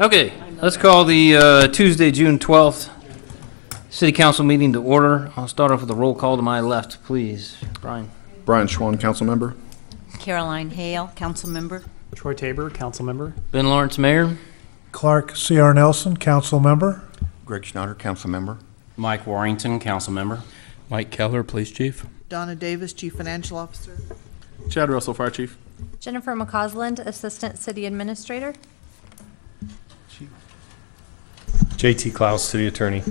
Okay, let's call the Tuesday, June 12th City Council meeting to order. I'll start off with a roll call to my left, please. Brian. Brian Schwan, council member. Caroline Hale, council member. Troy Tabor, council member. Ben Lawrence, Mayor. Clark C.R. Nelson, council member. Greg Schnatter, council member. Mike Warrington, council member. Mike Keller, police chief. Donna Davis, chief financial officer. Chad Russell, fire chief. Jennifer McCausland, assistant city administrator. JT Klaus, city attorney.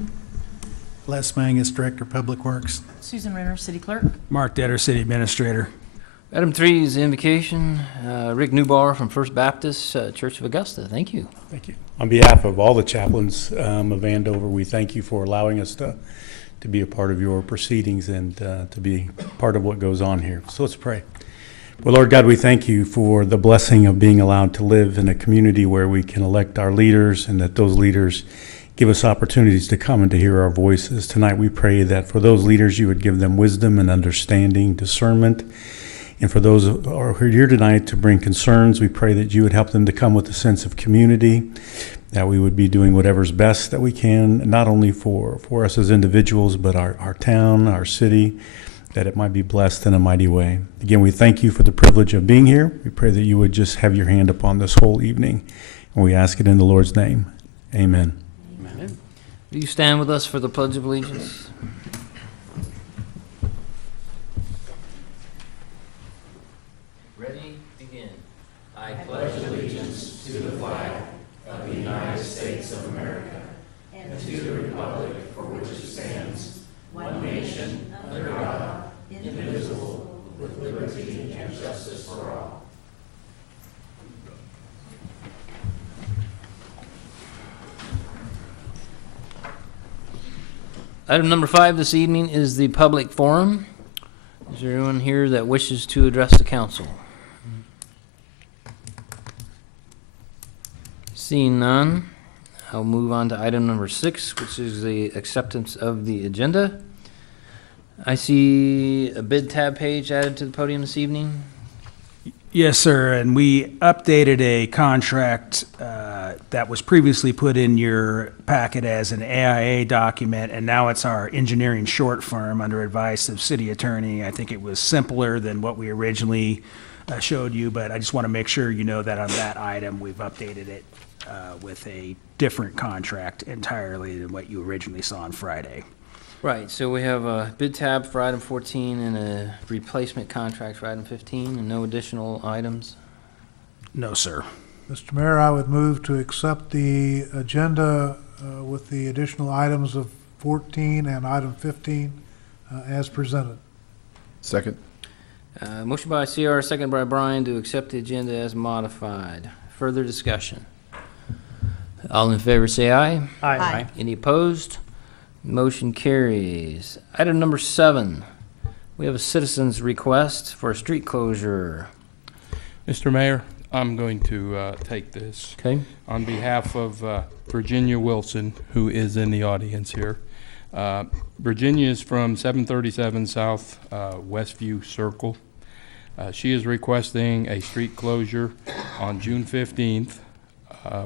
Les Mangus, director of public works. Susan Renner, city clerk. Mark Detter, city administrator. Item 3 is the invocation. Rick Newbar from First Baptist Church of Augusta. Thank you. Thank you. On behalf of all the chaplains of Andover, we thank you for allowing us to be a part of your proceedings and to be part of what goes on here. So let's pray. Well, Lord God, we thank you for the blessing of being allowed to live in a community where we can elect our leaders and that those leaders give us opportunities to come and to hear our voices. Tonight we pray that for those leaders you would give them wisdom and understanding, discernment. And for those who are here tonight to bring concerns, we pray that you would help them to come with a sense of community, that we would be doing whatever's best that we can, not only for us as individuals, but our town, our city, that it might be blessed in a mighty way. Again, we thank you for the privilege of being here. We pray that you would just have your hand upon this whole evening. And we ask it in the Lord's name. Amen. Amen. Will you stand with us for the Pledge of Allegiance? Ready, begin. I pledge allegiance to the flag of the United States of America and to the republic for which it stands, one nation, under God, indivisible, with liberty and justice for all. Item number 5 this evening is the public forum. Is there anyone here that wishes to address the council? Seeing none, I'll move on to item number 6, which is the acceptance of the agenda. I see a bid tab page added to the podium this evening. Yes, sir, and we updated a contract that was previously put in your packet as an AIA document, and now it's our engineering short firm under advice of city attorney. I think it was simpler than what we originally showed you, but I just want to make sure you know that on that item, we've updated it with a different contract entirely than what you originally saw on Friday. Right, so we have a bid tab for item 14 and a replacement contract for item 15 and no additional items. No, sir. Mr. Mayor, I would move to accept the agenda with the additional items of 14 and item 15 as presented. Second. Motion by CR, second by Brian to accept the agenda as modified. Further discussion? All in favor say aye. Aye. Any opposed? Motion carries. Item number 7, we have a citizen's request for a street closure. Mr. Mayor, I'm going to take this. Okay. On behalf of Virginia Wilson, who is in the audience here. Virginia is from 737 South Westview Circle. She is requesting a street closure on June 15th,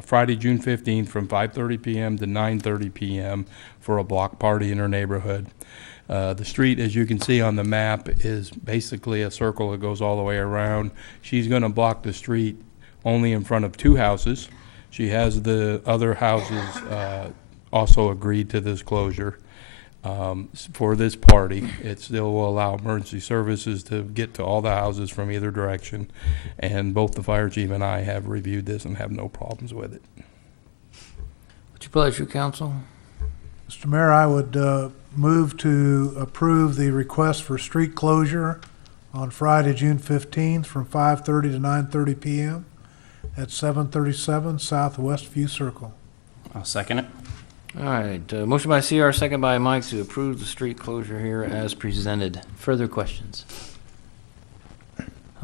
Friday, June 15th, from 5:30 p.m. to 9:30 p.m. for a block party in her neighborhood. The street, as you can see on the map, is basically a circle that goes all the way around. She's going to block the street only in front of 2 houses. She has the other houses also agreed to this closure. For this party, it still will allow emergency services to get to all the houses from either direction, and both the fire chief and I have reviewed this and have no problems with it. What's your pleasure, council? Mr. Mayor, I would move to approve the request for street closure on Friday, June 15th from 5:30 to 9:30 p.m. at 737 South Westview Circle. I'll second it. All right, motion by CR, second by Mike to approve the street closure here as presented. Further questions?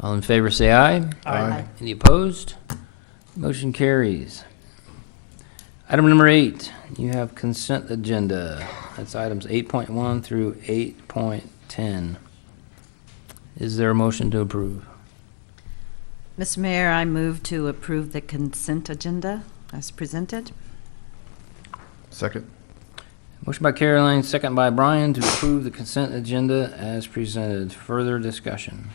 All in favor say aye. Aye. Any opposed? Motion carries. Item number 8, you have consent agenda. That's items 8.1 through 8.10. Is there a motion to approve? Mr. Mayor, I move to approve the consent agenda. as presented. Second. Motion by Caroline, second by Brian to approve the consent agenda as presented. Further discussion.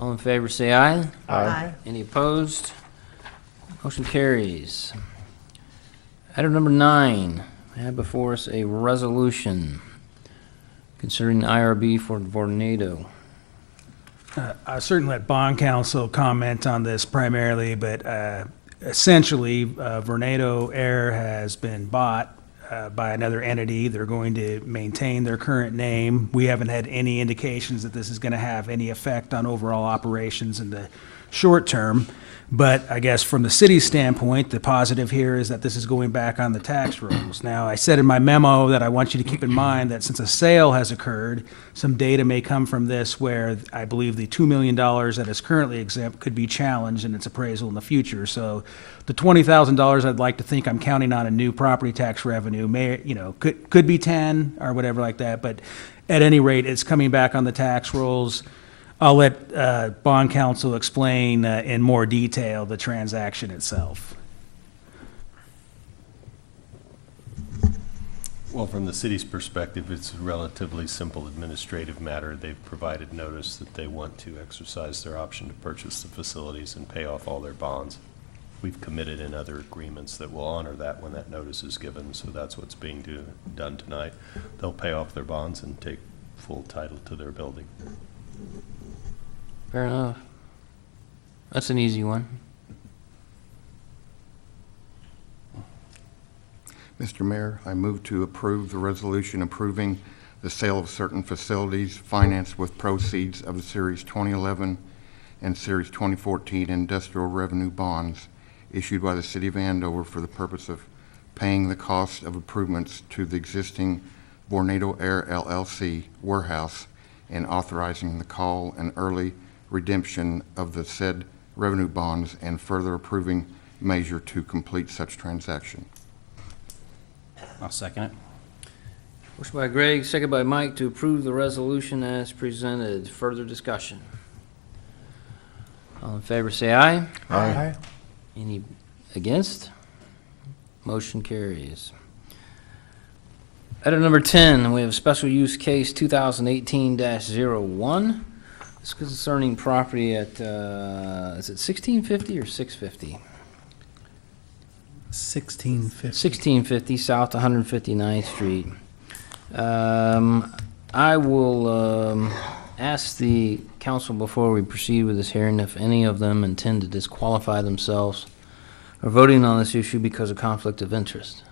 All in favor, say aye. Aye. Any opposed? Motion carries. Item number 9, we have before us a resolution concerning IRB for Vornado. I certainly let bond counsel comment on this primarily, but essentially, Vornado Air has been bought by another entity. They're going to maintain their current name. We haven't had any indications that this is going to have any effect on overall operations in the short term. But I guess from the city's standpoint, the positive here is that this is going back on the tax rolls. Now, I said in my memo that I want you to keep in mind that since a sale has occurred, some data may come from this where I believe the $2 million that is currently exempt could be challenged in its appraisal in the future. So the $20,000 I'd like to think I'm counting on a new property tax revenue may, could be 10 or whatever like that. But at any rate, it's coming back on the tax rolls. I'll let bond counsel explain in more detail the transaction itself. Well, from the city's perspective, it's a relatively simple administrative matter. They've provided notice that they want to exercise their option to purchase the facilities and pay off all their bonds. We've committed in other agreements that will honor that when that notice is given, so that's what's being done tonight. They'll pay off their bonds and take full title to their building. Fair enough. That's an easy one. Mr. Mayor, I move to approve the resolution approving the sale of certain facilities financed with proceeds of the Series 2011 and Series 2014 industrial revenue bonds issued by the City of Andover for the purpose of paying the cost of improvements to the existing Vornado Air LLC warehouse and authorizing the call and early redemption of the said revenue bonds and further approving measure to complete such transaction. I'll second it. Motion by Greg, second by Mike to approve the resolution as presented. Further discussion. All in favor, say aye. Aye. Any against? Motion carries. Item number 10, we have special use case 2018-01. It's concerning property at, is it 1650 or 650? 1650. 1650 South 159th Street. I will ask the council before we proceed with this hearing if any of them intend to disqualify themselves or voting on this issue because of conflict of interest.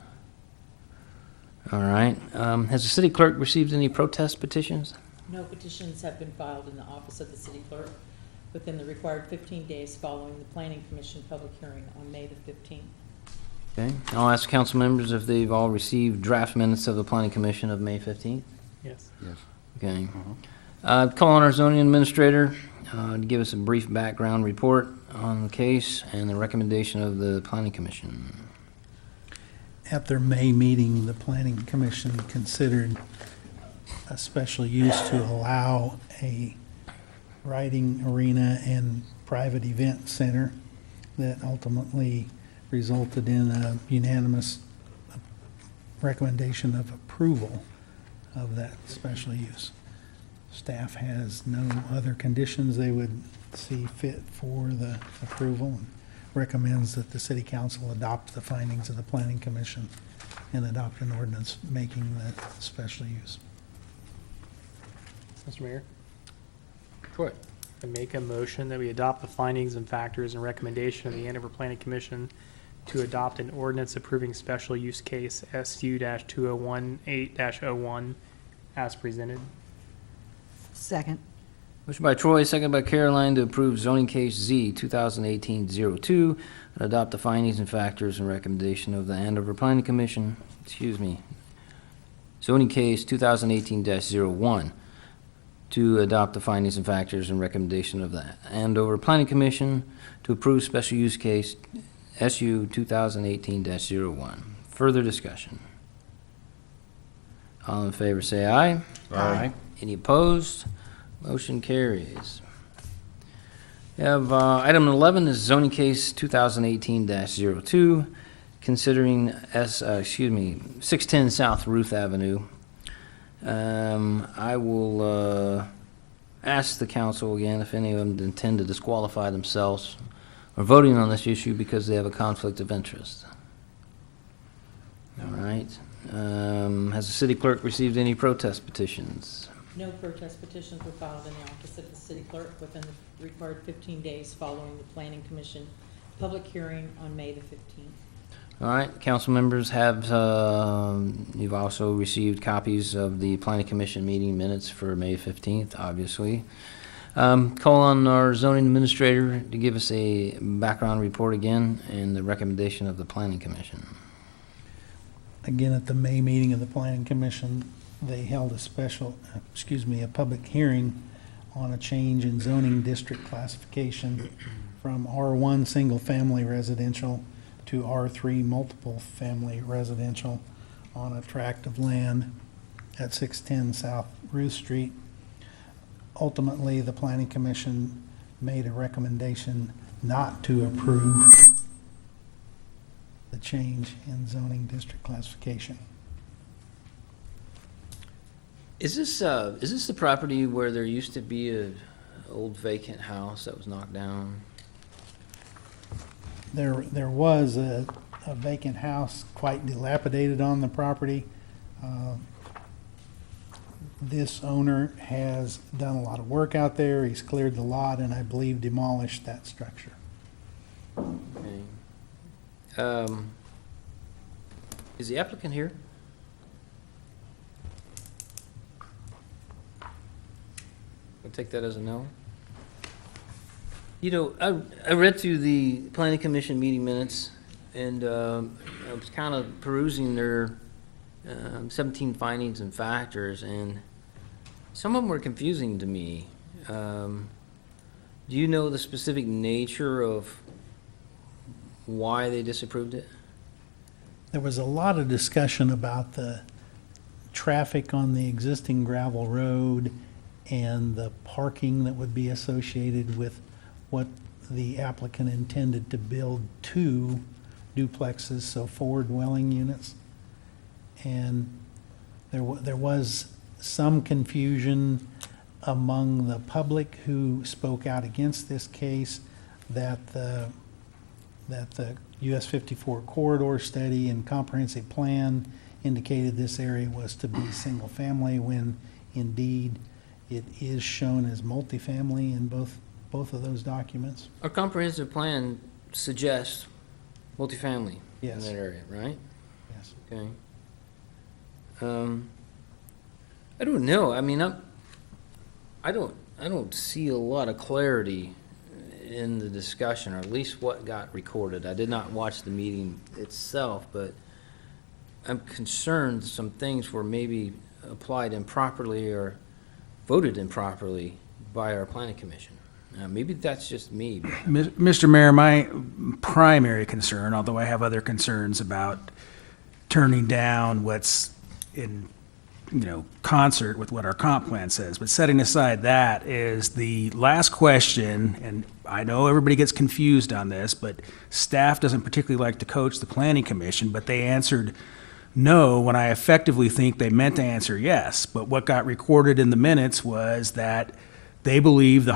All right. Has the city clerk received any protest petitions? No petitions have been filed in the office of the city clerk within the required 15 days following the planning commission public hearing on May the 15th. Okay. I'll ask council members if they've all received draft minutes of the planning commission of May 15th. Yes. Yes. Okay. Call on our zoning administrator to give us a brief background report on the case and the recommendation of the planning commission. At their May meeting, the planning commission considered a special use to allow a riding arena and private event center that ultimately resulted in a unanimous recommendation of approval of that special use. Staff has no other conditions they would see fit for the approval and recommends that the city council adopt the findings of the planning commission and adopt an ordinance making that special use. Mr. Mayor, Go ahead. I make a motion that we adopt the findings and factors and recommendation of the Andover Planning Commission to adopt an ordinance approving special use case SU-2018-01 as presented. Second. Motion by Troy, second by Caroline to approve zoning case Z 2018-02 and adopt the findings and factors and recommendation of the Andover Planning Commission. Zoning case 2018-01 to adopt the findings and factors and recommendation of the Andover Planning Commission to approve special use case SU 2018-01. Further discussion. All in favor say aye. Aye. Any opposed? Motion carries. We have item 11 is zoning case 2018-02, considering 610 South Ruth Avenue. I will ask the council again if any of them intend to disqualify themselves or voting on this issue because they have a conflict of interest. All right. Has the city clerk received any protest petitions? No protest petitions were filed in the office of the city clerk within the required 15 days following the planning commission public hearing on May the 15th. All right, council members have, you've also received copies of the planning commission meeting minutes for May 15th, obviously. Call on our zoning administrator to give us a background report again and the recommendation of the planning commission. Again, at the May meeting of the Planning Commission, they held a a public hearing on a change in zoning district classification from R1 single-family residential to R3 multiple-family residential on a tract of land at 610 South Ruth Street. Ultimately, the Planning Commission made a recommendation not to approve the change in zoning district classification. Is this the property where there used to be an old vacant house that was knocked down? There was a vacant house, quite dilapidated on the property. This owner has done a lot of work out there. He's cleared the lot and I believe demolished that structure. Okay. Is the applicant here? I'll take that as a no. You know, I read through the planning commission meeting minutes and I was kind of perusing their 17 findings and factors, and some of them were confusing to me. Do you know the specific nature of why they disapproved it? There was a lot of discussion about the traffic on the existing gravel road and the parking that would be associated with what the applicant intended to build 2 duplexes, so 4 dwelling units. And there was some confusion among the public who spoke out against this case that the US 54 corridor study and comprehensive plan indicated this area was to be single family, when indeed it is shown as multifamily in both of those documents. Our comprehensive plan suggests multifamily in Yes. that area, right? Yes. Okay. I don't know. I mean, I don't see a lot of clarity in the discussion, or at least what got recorded. I did not watch the meeting itself, but I'm concerned some things were maybe applied improperly or voted improperly by our planning commission. Maybe that's just me. Mr. Mayor, my primary concern, although I have other concerns about turning down what's in, concert with what our comp plan says, but setting aside that, is the last question, and I know everybody gets confused on this, but staff doesn't particularly like to coach the planning commission, but they answered no when I effectively think they meant to answer yes. But what got recorded in the minutes was that they believe the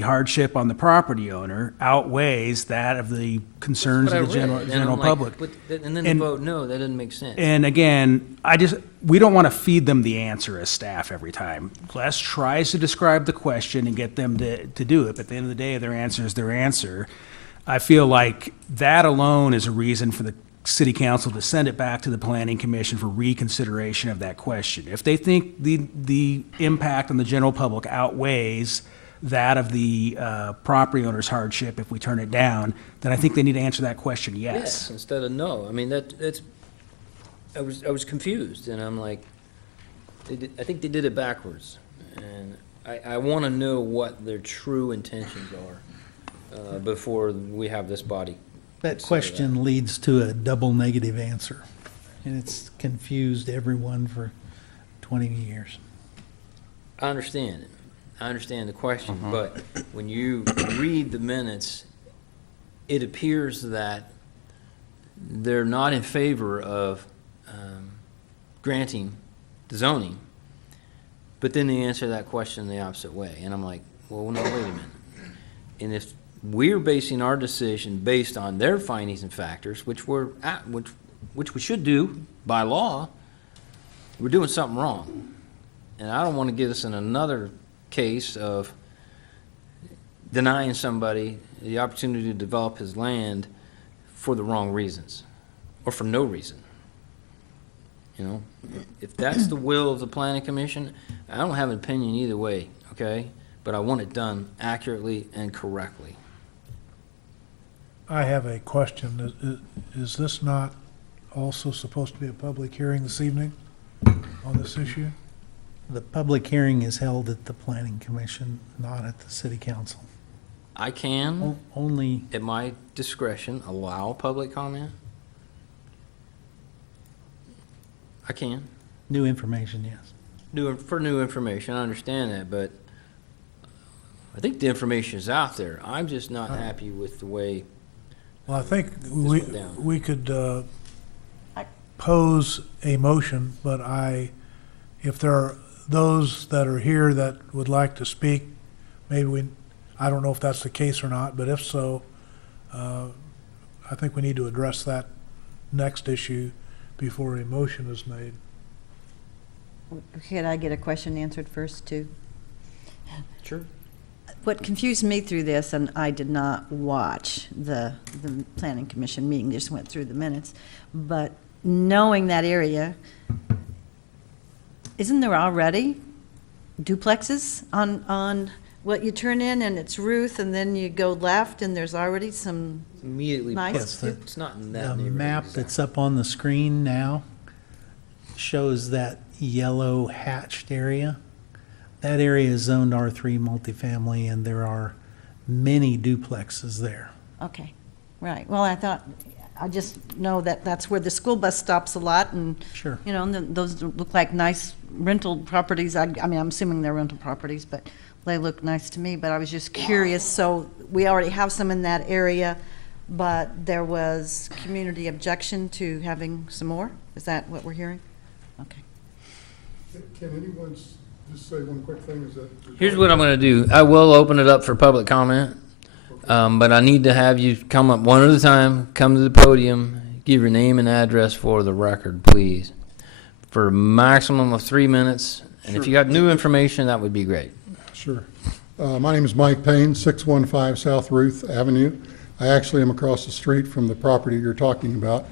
hardship on the property owner outweighs that of the concerns of the general public. And then to vote no, that doesn't make sense. And again, we don't want to feed them the answer as staff every time. Les tries to describe the question and get them to do it, but at the end of the day, their answer is their answer. I feel like that alone is a reason for the city council to send it back to the planning commission for reconsideration of that question. If they think the impact on the general public outweighs that of the property owner's hardship if we turn it down, then I think they need to answer that question yes. Instead of no. I mean, I was confused, and I'm like, I think they did it backwards. And I want to know what their true intentions are before we have this body. That question leads to a double negative answer, and it's confused everyone for 20 years. I understand. I understand the question, but when you read the minutes, it appears that they're not in favor of granting the zoning, but then they answer that question the opposite way. And I'm like, well, no, wait a minute. And if we're basing our decision based on their findings and factors, which we should do by law, we're doing something wrong. And I don't want to get us in another case of denying somebody the opportunity to develop his land for the wrong reasons, or for no reason. You know, if that's the will of the planning commission, I don't have an opinion either way, okay? But I want it done accurately and correctly. I have a question. Is this not also supposed to be a public hearing this evening on this issue? The public hearing is held at the planning commission, not at the city council. I can, Only, at my discretion, allow public comment. I can. new information, yes. For new information, I understand that, but I think the information is out there. I'm just not happy with the way. Well, I think went down. we could pose a motion, but if there are those that are here that would like to speak, maybe I don't know if that's the case or not, but if so, I think we need to address that next issue before a motion is made. Could I get a question answered first, too? Sure. What confused me through this, and I did not watch the planning commission meeting, just went through the minutes, but knowing that area, isn't there already duplexes on what you turn in, and it's Ruth, and then you go left, and there's already some Immediately, nice. it's not in that The neighborhood. map that's up on the screen now shows that yellow hatched area. That area is zoned R3 multifamily, and there are many duplexes there. Okay, right. Well, I just know that that's where the school bus stops a lot, and, Sure. you know, and those look like nice rental properties. I mean, I'm assuming they're rental properties, but they look nice to me, but I was just curious. So we already have some in that area, but there was community objection to having some more? Is that what we're hearing? Okay. Can anyone just say one quick thing? Is that Here's what I'm going to do. I will open it up for public comment, but I need to have you come up one at a time, come to the podium, give your name and address for the record, please, for a maximum of 3 minutes. And if you got new information, that would be great. Sure. My name is Mike Payne, 615 South Ruth Avenue. I actually am across the street from the property you're talking about.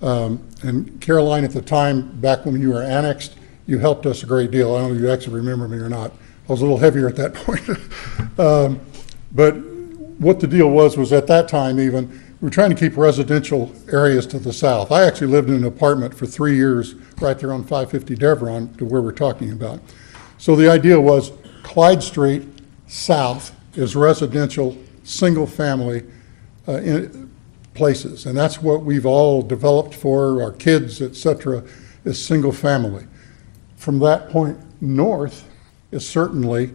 And Caroline, at the time, back when you were annexed, you helped us a great deal. I don't know if you actually remember me or not. I was a little heavier at that point. But what the deal was at that time even, we were trying to keep residential areas to the south. I actually lived in an apartment for 3 years right there on 550 Deveron to where we're talking about. So the idea was Clyde Street south is residential, single family in places. And that's what we've all developed for our kids, et cetera, is single family. From that point north is certainly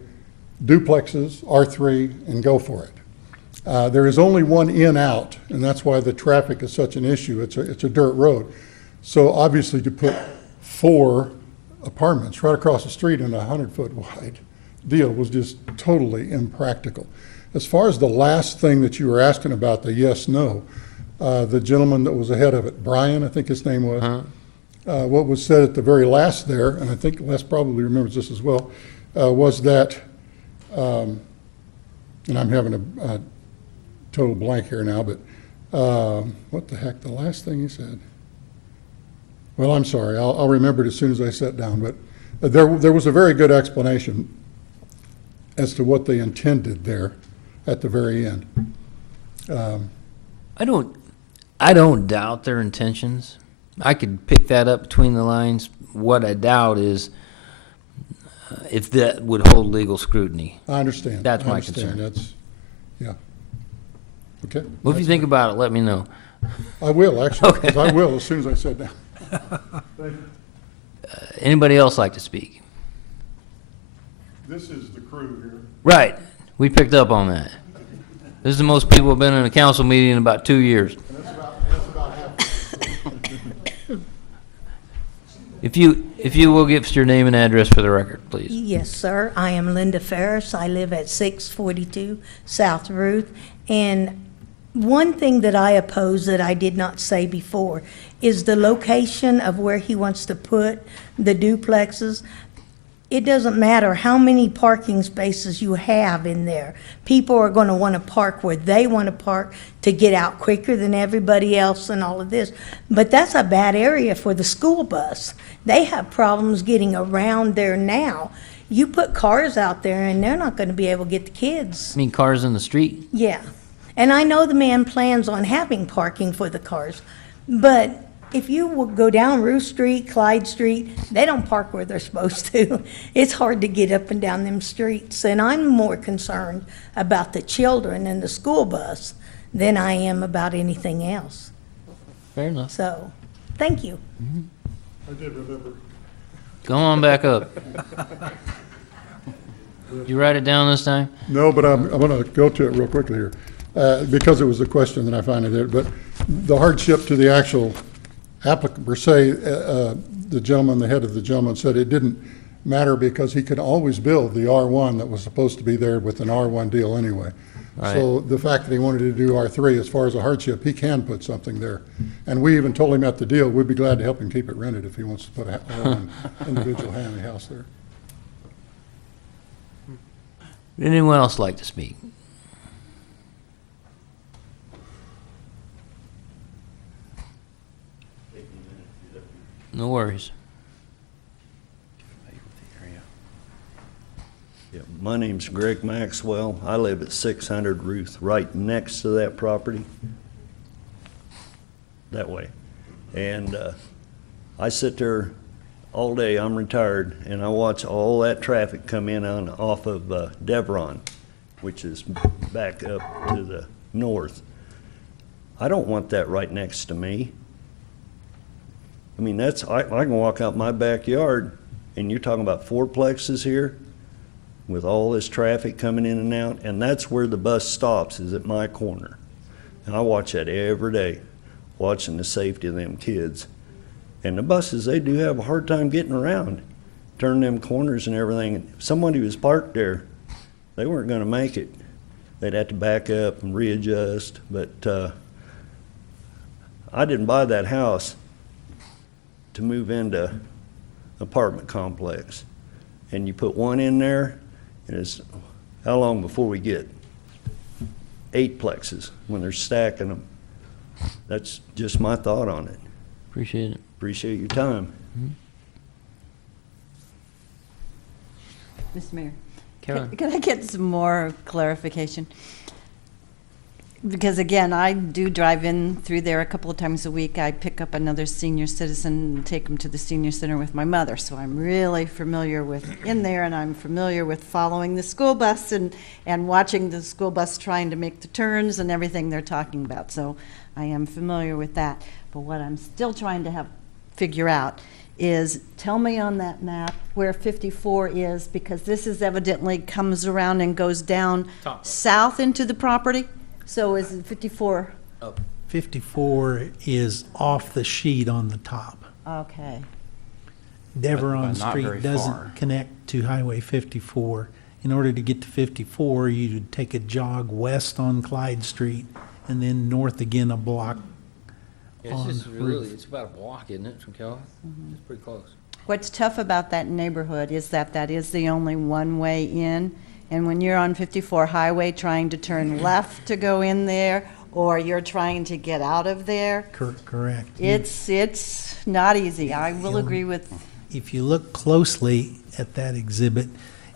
duplexes, R3, and go for it. There is only one in out, and that's why the traffic is such an issue. It's a dirt road. So obviously to put 4 apartments right across the street in a 100-foot wide deal was just totally impractical. As far as the last thing that you were asking about, the yes, no, the gentleman that was ahead of it, Brian, I think his name was, what was said at the very last there, and I think Les probably remembers this as well, was that, and I'm having a total blank here now, but what the heck, the last thing he said? Well, I'm sorry, I'll remember it as soon as I sit down, but there was a very good explanation as to what they intended there at the very end. I don't doubt their intentions. I could pick that up between the lines. What I doubt is if that would hold legal scrutiny. I understand. That's I my understand. concern. Yeah. Okay. Well, if you think about it, let me know. I will, actually, Okay. 'cause I will as soon as I sit down. Thank you. Anybody else like to speak? This is the crew here. Right. We picked up on that. This is the most people have been in a council meeting in about 2 years. And that's about half. If you will give us your name and address for the record, please. Yes, sir. I am Linda Ferris. I live at 642 South Ruth. And one thing that I oppose that I did not say before is the location of where he wants to put the duplexes. It doesn't matter how many parking spaces you have in there. People are going to want to park where they want to park to get out quicker than everybody else and all of this. But that's a bad area for the school bus. They have problems getting around there now. You put cars out there and they're not going to be able to get the kids. I mean, cars in the street? Yeah. And I know the man plans on having parking for the cars, but if you will go down Ruth Street, Clyde Street, they don't park where they're supposed to. It's hard to get up and down them streets. And I'm more concerned about the children and the school bus than I am about anything else. Fair enough. So, thank you. I did remember. Come on back up. You write it down this time? No, but I'm going to go to it real quickly here, because it was a question that I finally did. But the hardship to the actual applicant per se, the gentleman, the head of the gentleman said it didn't matter because he could always build the R1 that was supposed to be there with an R1 deal anyway. Right. So the fact that he wanted to do R3 as far as a hardship, he can put something there. And we even told him at the deal, we'd be glad to help him keep it rented if he wants to put a R1 individual family house there. Would anyone else like to speak? No worries. Yeah, my name's Greg Maxwell. I live at 600 Ruth, right next to that property. That way. And I sit there all day. I'm retired, and I watch all that traffic come in on off of Devron, which is back up to the north. I don't want that right next to me. I mean, I can walk out my backyard, and you're talking about fourplexes here with all this traffic coming in and out, and that's where the bus stops, is at my corner. And I watch that every day, watching the safety of them kids. And the buses, they do have a hard time getting around, turning them corners and everything. If somebody was parked there, they weren't going to make it. They'd have to back up and readjust. But I didn't buy that house to move into apartment complex. And you put one in there, and it's how long before we get 8 plexes when they're stacking them? That's just my thought on it. Appreciate it. Appreciate your time. Mr. Mayor, Karen. can I get some more clarification? Because again, I do drive in through there a couple of times a week. I pick up another senior citizen and take them to the senior center with my mother. So I'm really familiar with in there, and I'm familiar with following the school bus and watching the school bus trying to make the turns and everything they're talking about. So I am familiar with that. But what I'm still trying to figure out is, tell me on that map where 54 is, because this is evidently comes around and goes down south into the property. So is it 54? 54 is off the sheet on the top. Okay. Deveron But not very Street doesn't far. connect to Highway 54. In order to get to 54, you'd take a jog west on Clyde Street and then north again a block. It's just really, it's about a block, isn't it, from Kellogg? It's pretty close. What's tough about that neighborhood is that that is the only one way in. And when you're on 54 Highway trying to turn left to go in there, or you're trying to get out of there, Correct. it's not easy. I will agree with, If you look closely at that exhibit,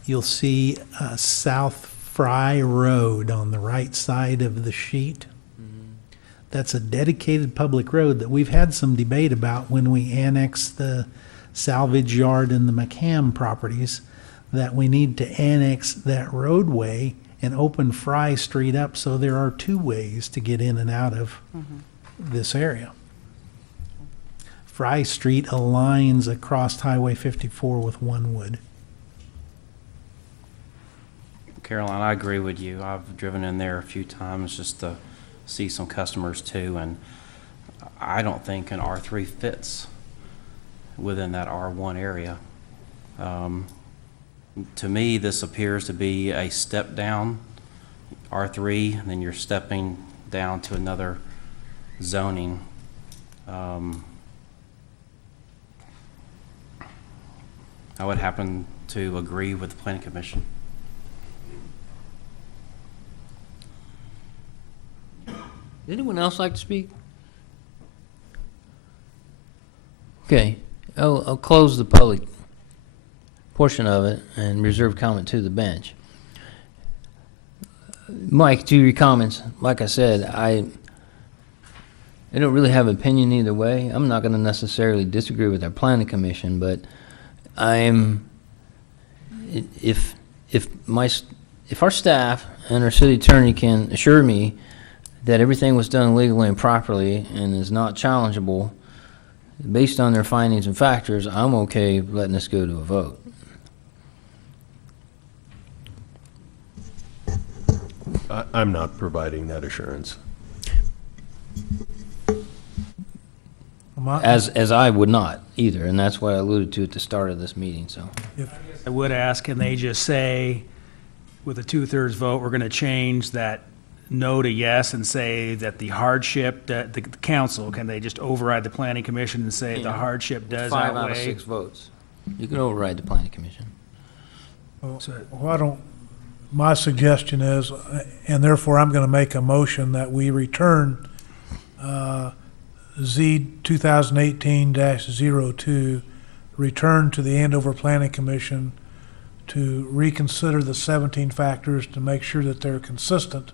you'll see South Fry Road on the right side of the sheet. That's a dedicated public road that we've had some debate about when we annexed the salvage yard and the McCam properties, that we need to annex that roadway and open Fry Street up so there are 2 ways to get in and out of this area. Fry Street aligns across Highway 54 with Onewood. Caroline, I agree with you. I've driven in there a few times just to see some customers too, and I don't think an R3 fits within that R1 area. To me, this appears to be a step down, R3, and then you're stepping down to another zoning. I would happen to agree with the Planning Commission. Does anyone else like to speak? Okay, I'll close the public portion of it and reserve comment to the bench. Mike, to your comments, like I said, I don't really have an opinion either way. I'm not going to necessarily disagree with our planning commission, but if our staff and our city attorney can assure me that everything was done legally and properly and is not challengeable based on their findings and factors, I'm okay letting this go to a vote. I'm not providing that assurance. As I would not either, and that's what I alluded to at the start of this meeting, so. I would ask, can they just say, with a 2/3 vote, we're going to change that no to yes and say that the hardship, that the council, can they just override the planning commission and say the hardship does outweigh? 5 out of 6 votes. You can override the planning commission. Well, why don't, my suggestion is, and therefore I'm going to make a motion that we return Z 2018-02, return to the Andover Planning Commission to reconsider the 17 factors to make sure that they're consistent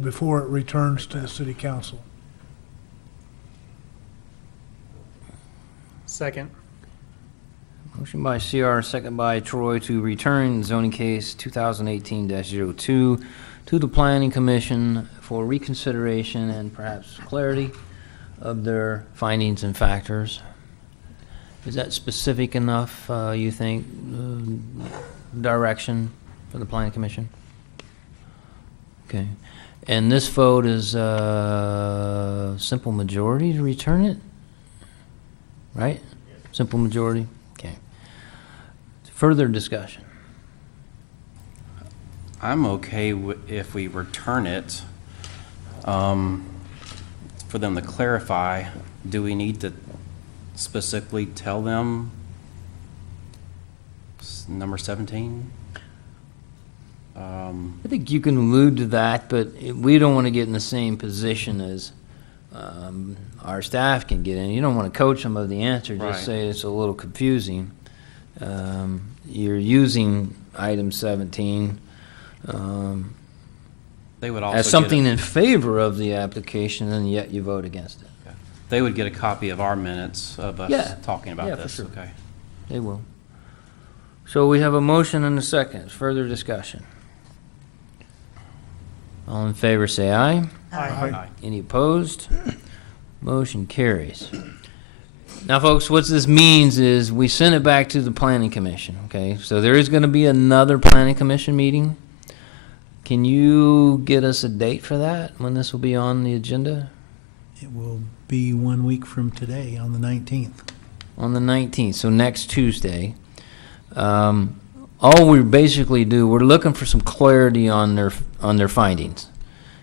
before it returns to the city council. Second. Motion by CR, second by Troy to return zoning case 2018-02 to the Planning Commission for reconsideration and perhaps clarity of their findings and factors. Is that specific enough, you think, direction for the Planning Commission? Okay. And this vote is simple majority to return it? Right? Simple majority? Okay. Further discussion. I'm okay if we return it, for them to clarify. Do we need to specifically tell them number 17? I think you can allude to that, but we don't want to get in the same position as our staff can get in. You don't want to coach them of the answer, just Right. say it's a little confusing. You're using item 17 They would also as something in favor of the application, and yet you vote against it. They would get a copy of our minutes of us Yeah. talking about Yeah, for this. sure. Okay. They will. So we have a motion and a second. Further discussion. All in favor, say aye. Aye. Any opposed? Motion carries. Now, folks, what this means is we send it back to the Planning Commission, okay? So there is going to be another Planning Commission meeting. Can you get us a date for that, when this will be on the agenda? It will be 1 week from today, on the 19th. On the 19th, so next Tuesday. All we basically do, we're looking for some clarity on their findings.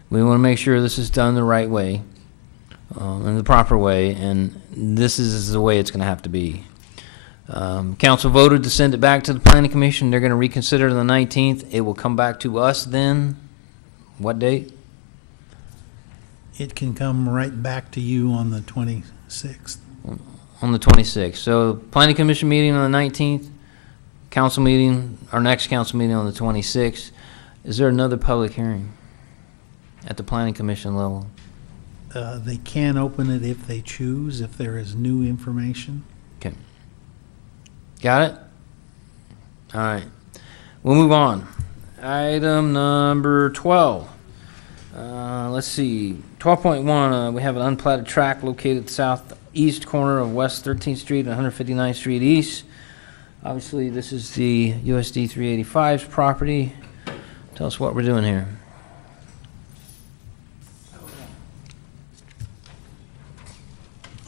We want to make sure this is done the right way, in the proper way, and this is the way it's going to have to be. Council voted to send it back to the Planning Commission. They're going to reconsider on the 19th. It will come back to us then. What date? It can come right back to you on the 26th. On the 26th. So Planning Commission meeting on the 19th, council meeting, our next council meeting on the 26th. Is there another public hearing at the Planning Commission level? They can open it if they choose, if there is new information. Okay. Got it? All right. We'll move on. Item number 12. Let's see. 12.1, we have an unplatted tract located southeast corner of West 13th Street and 159th Street East. Obviously, this is the USD 385's property. Tell us what we're doing here.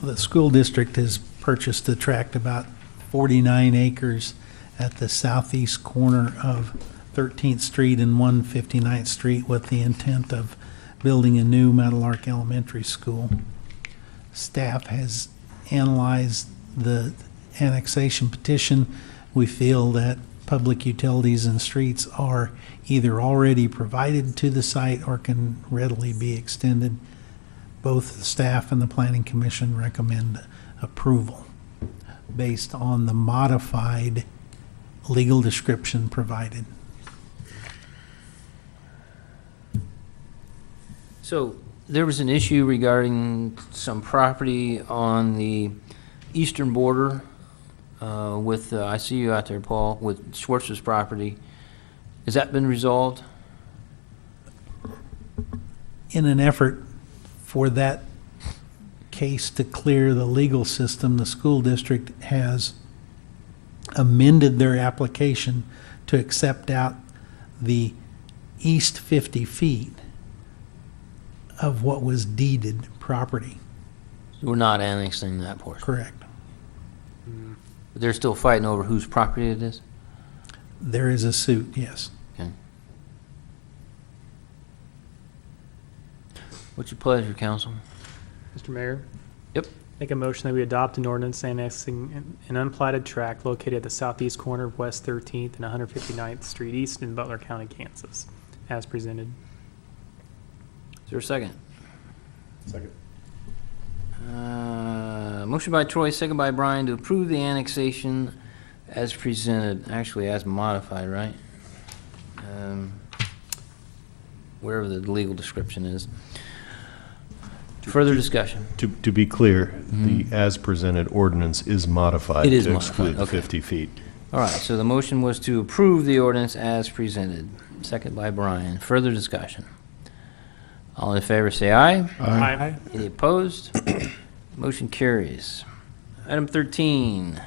The school district has purchased a tract about 49 acres at the southeast corner of 13th Street and 159th Street with the intent of building a new Meadowlark Elementary School. Staff has analyzed the annexation petition. We feel that public utilities and streets are either already provided to the site or can readily be extended. Both the staff and the Planning Commission recommend approval based on the modified legal description provided. So there was an issue regarding some property on the eastern border with, I see you out there, Paul, with Schwartz's property. Has that been resolved? In an effort for that case to clear the legal system, the school district has amended their application to accept out the east 50 feet of what was deeded property. We're not annexing that portion. Correct. But they're still fighting over whose property it is? There is a suit, yes. Okay. What's your pleasure, Council? Mr. Mayor? Yep. Make a motion that we adopt an ordinance annexing an unplatted tract located at the southeast corner of West 13th and 159th Street East in Butler County, Kansas, as presented. Is there a second? Second. Motion by Troy, second by Brian, to approve the annexation as presented, actually as modified, right? Wherever the legal description is. Further discussion? To be clear, the as-presented ordinance is modified It is to modified, exclude okay. 50 feet. All right, so the motion was to approve the ordinance as presented. Second by Brian. Further discussion? All in favor, say aye. Aye. Any opposed? Motion carries. Item 13,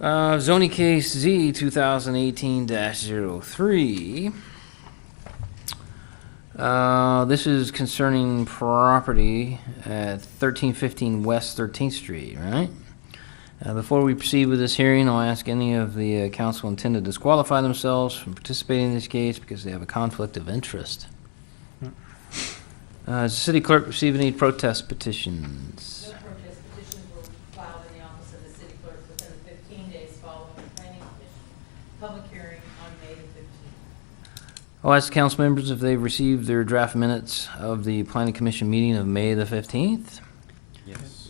zoning case Z 2018-03. This is concerning property at 1315 West 13th Street, right? Before we proceed with this hearing, I'll ask any of the council intend to disqualify themselves from participating in this case because they have a conflict of interest. Has the city clerk received any protest petitions? No protest petitions were filed in the office of the city clerk within the 15 days following the planning commission public hearing on May the 15th. I'll ask the council members if they've received their draft minutes of the planning commission meeting of May the 15th. Yes.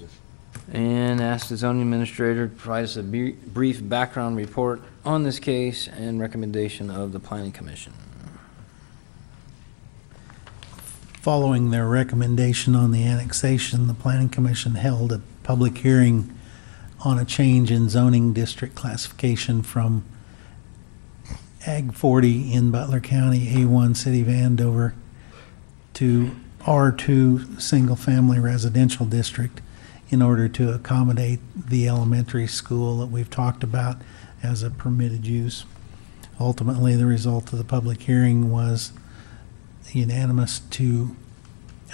And ask the zoning administrator to provide us a brief background report on this case and recommendation of the planning commission. Following their recommendation on the annexation, the Planning Commission held a public hearing on a change in zoning district classification from Ag 40 in Butler County, A1 City of Andover, to R2 Single Family Residential District in order to accommodate the elementary school that we've talked about as a permitted use. Ultimately, the result of the public hearing was unanimous to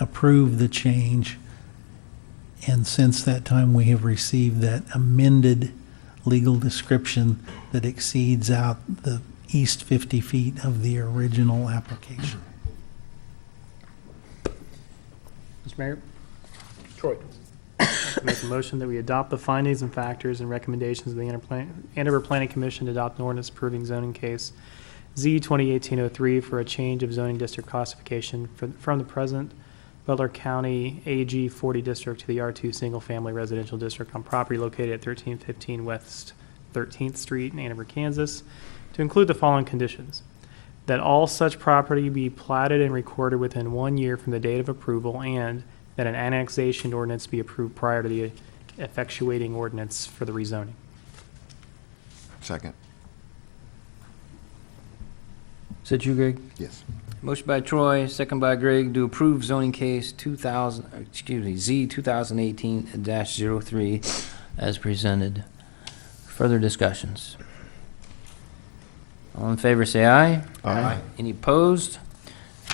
approve the change, and since that time we have received that amended legal description that exceeds out the east 50 feet of the original application. Mr. Mayor? Troy. Make a motion that we adopt the findings and factors and recommendations of the Andover Planning Commission to adopt an ordinance approving zoning case Z 2018-03 for a change of zoning district classification from the present Butler County AG 40 district to the R2 Single Family Residential District on property located at 1315 West 13th Street in Andover, Kansas, to include the following conditions: that all such property be platted and recorded within 1 year from the date of approval, and that an annexation ordinance be approved prior to the effectuating ordinance for the rezoning. Second. Is that you, Greg? Yes. Motion by Troy, second by Greg, to approve zoning case Z 2018-03 as presented. Further discussions? All in favor, say aye. Aye. Any opposed?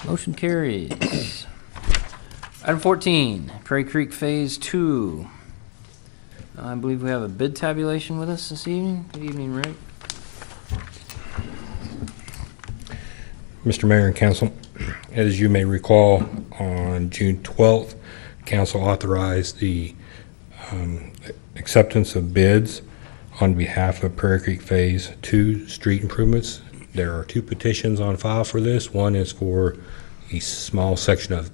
Motion carries. Item 14, Prairie Creek Phase 2. I believe we have a bid tabulation with us this evening. Good evening, Rick. Mr. Mayor and Council, as you may recall, on June 12th, Council authorized the acceptance of bids on behalf of Prairie Creek Phase 2 street improvements. There are 2 petitions on file for this. One is for a small section of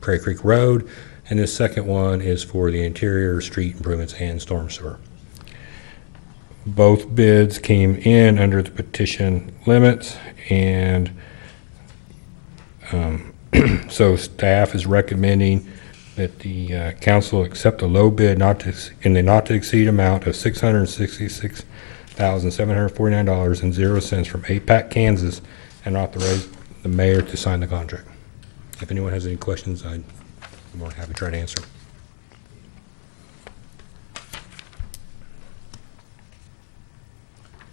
Prairie Creek Road, and the second one is for the interior street improvements and storm sewer. Both bids came in under the petition limits, and so staff is recommending that the council accept a low bid in the not to exceed amount of $666,749.00 from APAC Kansas, and authorize the mayor to sign the contract. If anyone has any questions, I'm more than happy to try to answer.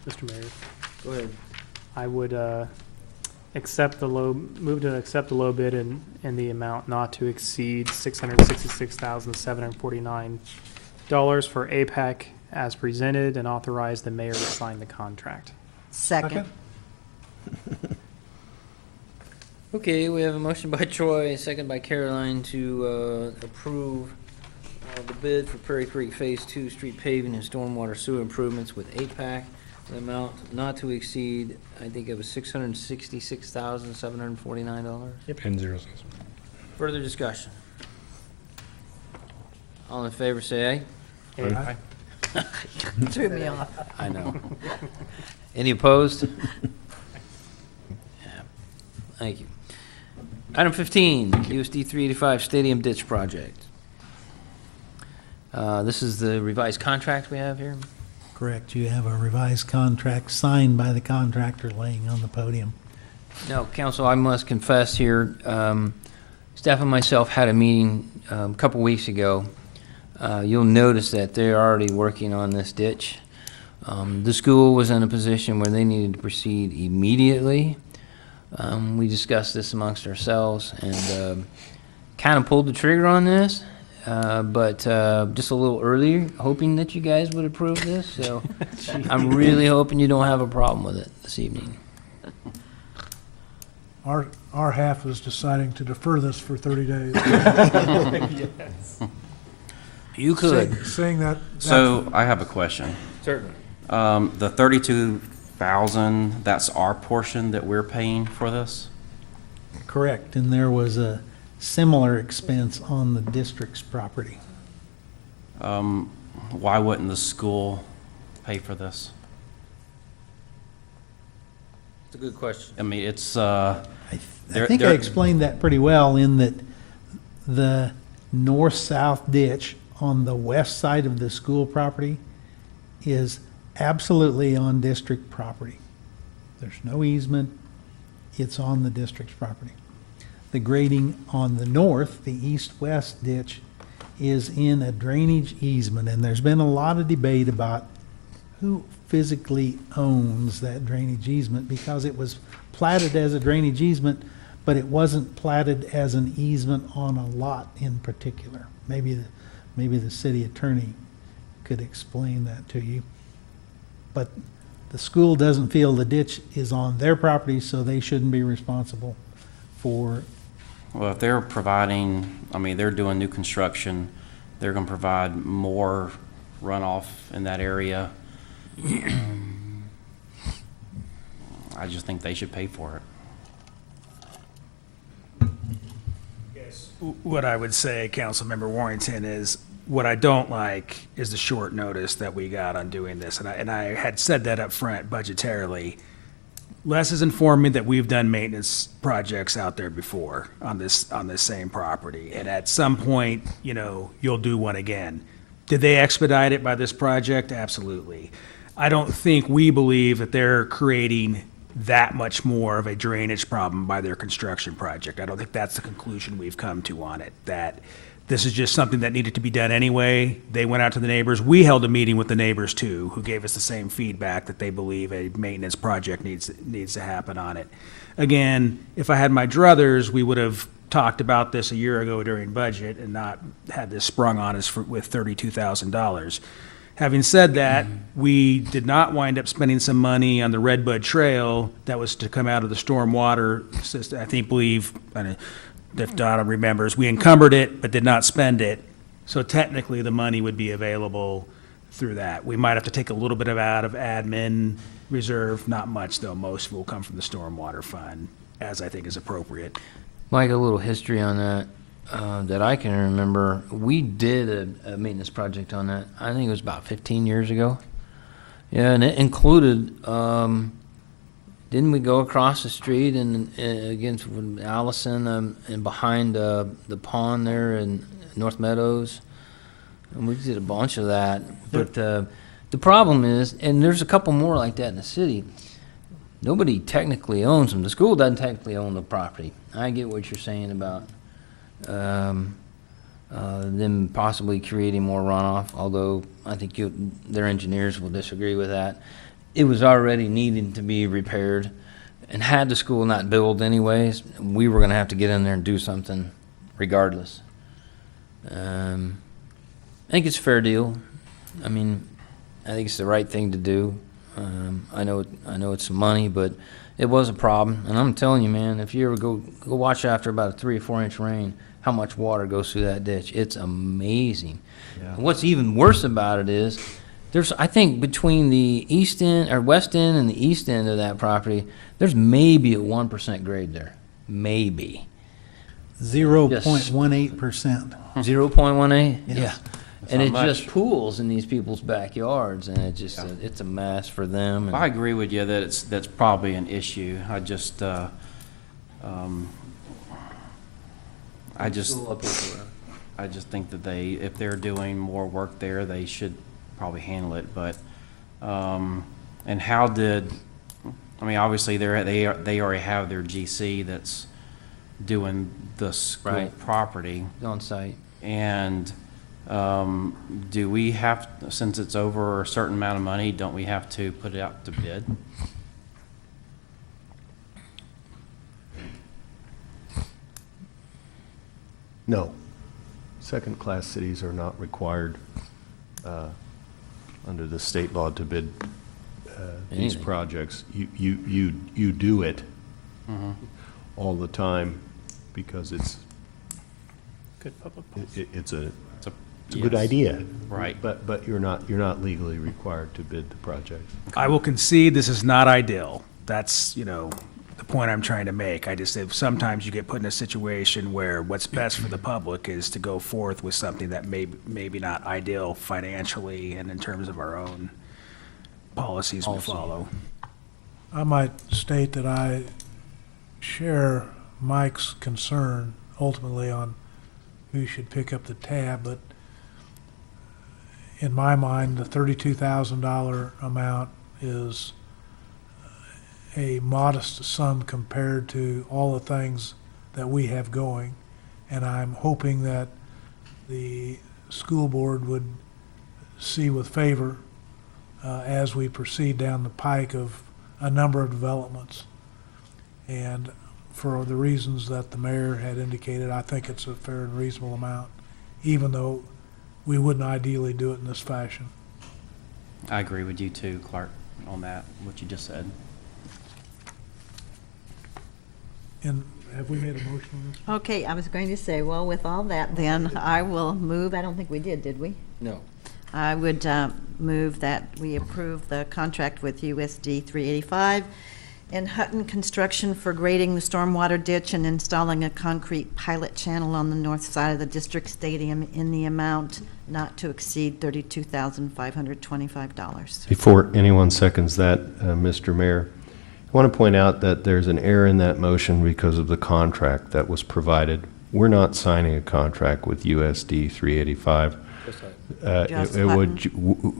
Mr. Mayor, Go ahead. I would move to accept the low bid in the amount not to exceed $666,749 for APAC as presented, and authorize the mayor to sign the contract. Second. Okay, we have a motion by Troy, a second by Caroline to approve the bid for Prairie Creek Phase 2 street paving and stormwater sewer improvements with APAC. The amount not to exceed, I think it was $666,749. Yep. And 0 cents. Further discussion? All in favor, say aye. Aye. Threw me off. I know. Any opposed? Yeah. Thank you. Item 15, USD 385 Stadium Ditch Project. This is the revised contract we have here. Correct. You have a revised contract signed by the contractor laying on the podium. Now, council, I must confess here, staff and myself had a meeting a couple weeks ago. You'll notice that they're already working on this ditch. The school was in a position where they needed to proceed immediately. We discussed this amongst ourselves and kind of pulled the trigger on this, but just a little earlier, hoping that you guys would approve this. So I'm really hoping you don't have a problem with it this evening. Our half is deciding to defer this for 30 days. Yes. You could. Seeing that. So I have a question. Certainly. The 32,000, that's our portion that we're paying for this? Correct. And there was a similar expense on the district's property. Why wouldn't the school pay for this? It's a good question. I mean, it's, I think I explained that pretty well in that the north-south ditch on the west side of the school property is absolutely on district property. There's no easement. It's on the district's property. The grading on the north, the east-west ditch, is in a drainage easement, and there's been a lot of debate about who physically owns that drainage easement, because it was platted as a drainage easement, but it wasn't platted as an easement on a lot in particular. Maybe the city attorney could explain that to you. But the school doesn't feel the ditch is on their property, so they shouldn't be responsible for. well, if they're providing, I mean, they're doing new construction, they're gonna provide more runoff in that area. I just think they should pay for it. What I would say, Councilmember Warrington, is what I don't like is the short notice that we got on doing this. And I had said that up front budgetarily. Les has informed me that we've done maintenance projects out there before on this same property. And at some point, you know, you'll do one again. Did they expedite it by this project? Absolutely. I don't think we believe that they're creating that much more of a drainage problem by their construction project. I don't think that's the conclusion we've come to on it, that This is just something that needed to be done anyway. They went out to the neighbors. We held a meeting with the neighbors too, who gave us the same feedback that they believe a maintenance project needs to happen on it. Again, if I had my druthers, we would have talked about this a year ago during budget and not had this sprung on us with $32,000. Having said that, we did not wind up spending some money on the Redbud Trail that was to come out of the stormwater system. If Donna remembers, we encumbered it but did not spend it. So technically, the money would be available through that. We might have to take a little bit out of admin reserve, not much though. Most will come from the stormwater fund, as I think is appropriate. Mike, a little history on that, that I can remember. We did a maintenance project on that. I think it was about 15 years ago. Yeah, and it included, didn't we go across the street and against Allison and behind the pond there in North Meadows? And we did a bunch of that. But the problem is, and there's a couple more like that in the city, nobody technically owns them. The school doesn't technically own the property. I get what you're saying about them possibly creating more runoff, although I think their engineers will disagree with that. It was already needing to be repaired, and had the school not built anyways, we were going to have to get in there and do something regardless. I think it's a fair deal. I mean, I think it's the right thing to do. I know it's some money, but it was a problem. And I'm telling you, man, if you ever go watch after about a 3 or 4 inch rain, how much water goes through that ditch. It's amazing. Yeah. And what's even worse about it is, there's, I think, between the east end or west end and the east end of that property, there's maybe a 1% grade there. Maybe. 0.18%. 0.18? Yes. Yeah. And it just pools in these people's backyards, and it just it's a mess for them. And I agree with you that that's probably an issue. I just think that if they're doing more work there, they should probably handle it. But and how did? I mean, obviously they already have their GC that's doing the school property on site, and do we have, since it's over a certain amount of money, don't we have to put it out to bid? No. Second-class cities are not required under the state law to bid these projects. You do it all the time because it's good public policy. It's a good idea, right? But you're not legally required to bid the project. I will concede this is not ideal. That's, the point I'm trying to make. I just say sometimes you get put in a situation where what's best for the public is to go forth with something that maybe not ideal financially and in terms of our own policies we follow. I might state that I share Mike's concern ultimately on who should pick up the tab, but in my mind, the $32,000 amount is a modest sum compared to all the things that we have going. And I'm hoping that the school board would see with favor as we proceed down the pike of a number of developments. And for the reasons that the mayor had indicated, I think it's a fair and reasonable amount, even though we wouldn't ideally do it in this fashion. I agree with you too, Clark, on that, what you just said. And have we made a motion on this? Okay, I was going to say, well, with all that, then I will move, I don't think we did we? No. I would move that we approve the contract with USD 385 and Hutton Construction for grading the stormwater ditch and installing a concrete pilot channel on the north side of the district stadium in the amount not to exceed $32,525. Before anyone seconds that, Mr. Mayor, I want to point out that there's an error in that motion because of the contract that was provided. We're not signing a contract with USD 385.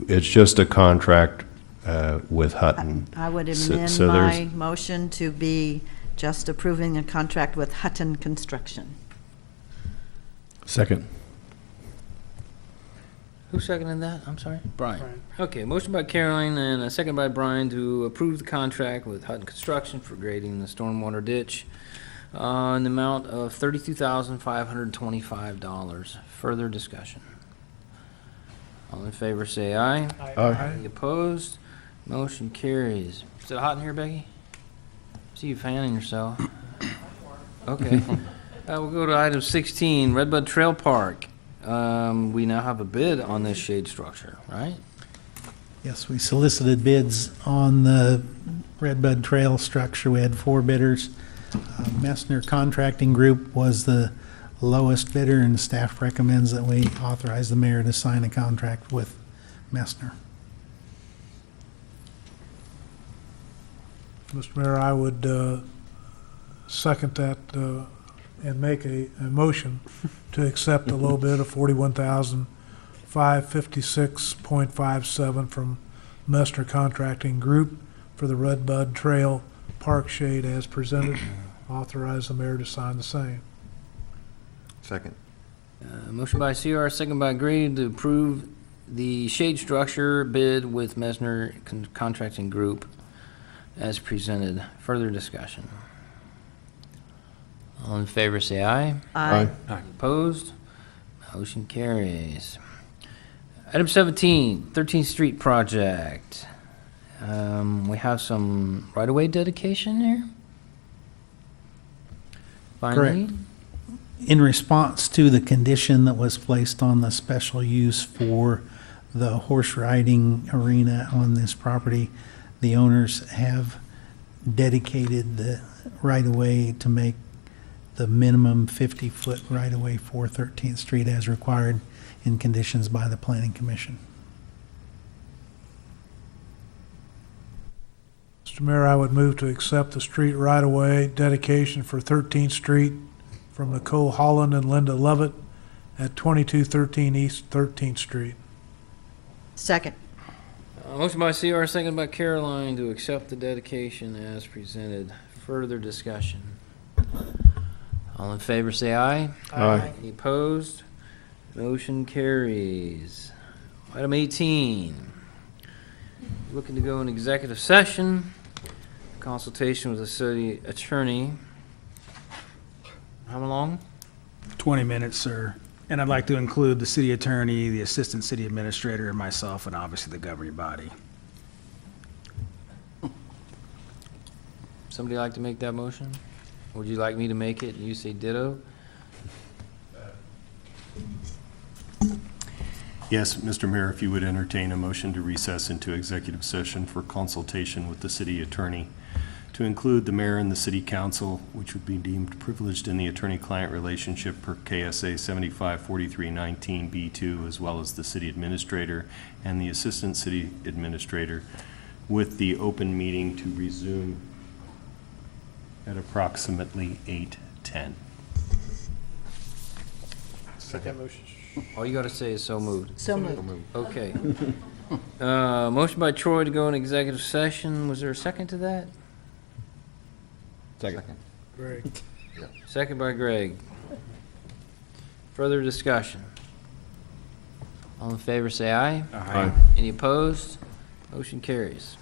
It's just a contract with Hutton. I would amend my motion to be just approving a contract with Hutton Construction. Second. Who seconded that? I'm sorry? Brian. Brian. Okay, motion by Caroline and a second by Brian to approve the contract with Hutton Construction for grading the stormwater ditch in the amount of $32,525. Further discussion. All in favor, say aye. Aye. Any opposed? Motion carries. Is it hot in here, Becky? See you fanning yourself. Okay. We'll go to item 16, Redbud Trail Park. We now have a bid on this shade structure, right? Yes, we solicited bids on the Redbud Trail structure. We had 4 bidders. Messner Contracting Group was the lowest bidder, and staff recommends that we authorize the mayor to sign a contract with Messner. Mr. Mayor, I would second that and make a motion to accept a low bid of $41,556.57 from Messner Contracting Group for the Redbud Trail Park shade as presented. Authorize the mayor to sign the same. Second. Motion by CR, second by Grady to approve the shade structure bid with Messner Contracting Group as presented. Further discussion. All in favor, say aye. Aye. Opposed? Motion carries. Item 17, 13th Street project. We have some right-of-way dedication here? Finally? Correct. In response to the condition that was placed on the special use for the horse riding arena on this property, the owners have dedicated the right-of-way to make the minimum 50-foot right-of-way for 13th Street as required in conditions by the Planning Commission. Mr. Mayor, I would move to accept the street right-of-way dedication for 13th Street from Nicole Holland and Linda Lovett at 2213 East 13th Street. Second. Motion by CR, second by Caroline to accept the dedication as presented. Further discussion. All in favor, say aye. Aye. Any opposed? Motion carries. Item 18. Looking to go in executive session. Consultation with the city attorney. How long? 20 minutes, sir. And I'd like to include the city attorney, the assistant city administrator, and myself, and obviously the governing body. Somebody like to make that motion? Would you like me to make it and you say ditto? Yes, Mr. Mayor, if you would entertain a motion to recess into executive session for consultation with the city attorney to include the mayor and the city council, which would be deemed privileged in the attorney-client relationship per KSA 754319B2, as well as the city administrator and the assistant city administrator, with the open meeting to resume at approximately 8:10. Second motion. All you gotta say is so moved. So moved. Okay. Motion by Troy to go in executive session. Was there a second to that? Second. Greg. Second by Greg. Further discussion. All in favor, say aye. Aye. Any opposed? Motion carries.